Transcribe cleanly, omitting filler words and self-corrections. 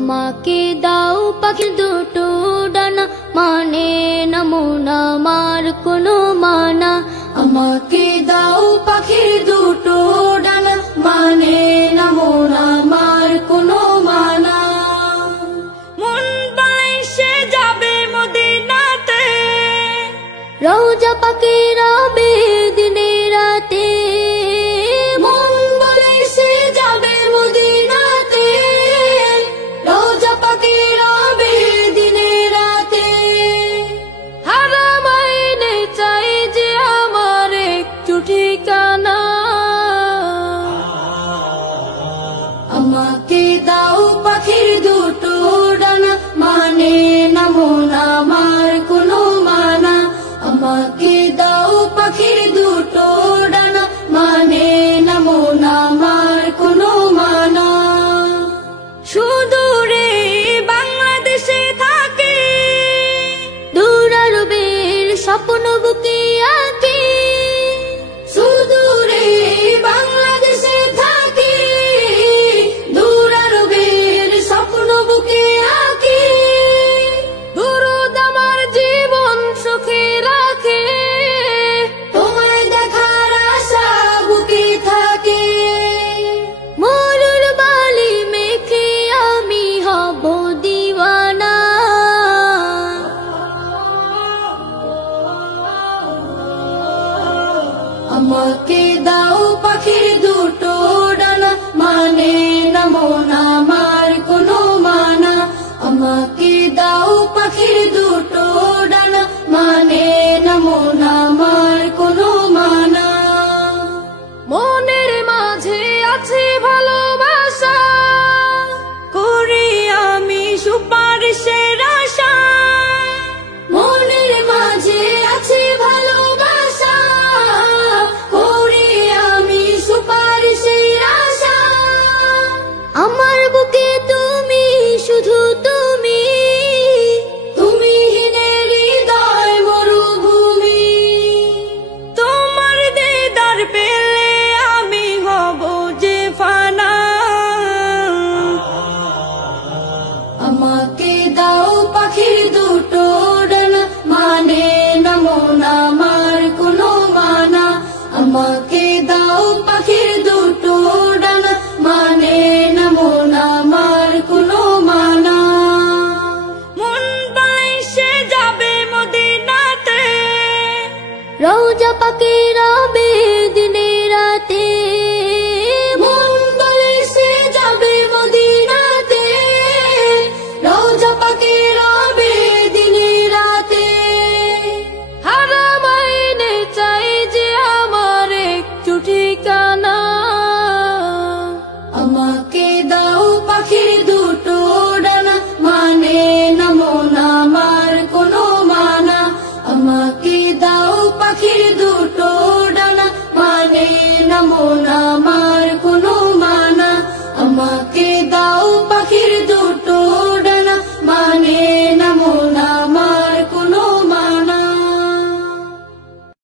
আমাকে দাও পাখির দুটো ডানা, মানে না মন আমার কোনো মানা। আমাকে দাও পাখির দুটো ডানা, মানে না মন আমার কোনো মানা। মন বলে সে যাবে মদিনাতে, রওজা পাকে রবে দিনে রাতে। মন বলে সে যাবে মদিনাতে, রওজা পাকে রবে দিনে রাতে। হারাম আইনে চাই যে আমার একটু ঠিকানা। আমাকে দাও পাখির দুটো ডানা, মানে না মন আমার কোনো মানা। আমাকে দাও পাখির দুটো ডানা, মানে না মন আমার কোনো মানা। সুদূরে বাংলাদেশে থাকে, দূর আরবের স্বপ্ন বুকে আঁকে। সুদূরে বাংলাদেশে থাকে, দূর আরবের স্বপ্ন বুকে আঁকে। দুরুদ আমার জীবন সুখে রাখে, তোমায় দেখার আশা বুকে থাকে। মরুর বালি মেখে আমি হব দিওয়ানা। আমাকে দাও পাখির দুটো ডানা, মানে না মন আমার কোনো মানা। আমাকে দাও পাখির দুটো ডানা, মানে না মন আমার কোনো মানা। মনের মাঝে আছে ভালোবাসা, করি আমি সুপারিশের আশা। মনের মাঝে আছে ভালোবাসা, করি আমি সুপারিশের আশা। আমার বুকে তুমি, শুধু তুমি। তুমি হীনের হৃদয় মরুভূমি, তোমার দিদার পেলে আমি হব যে ফানা। আমাকে দাও পাখির দুটো ডানা, মানে না মন আমার কোনো মানা। আমাকে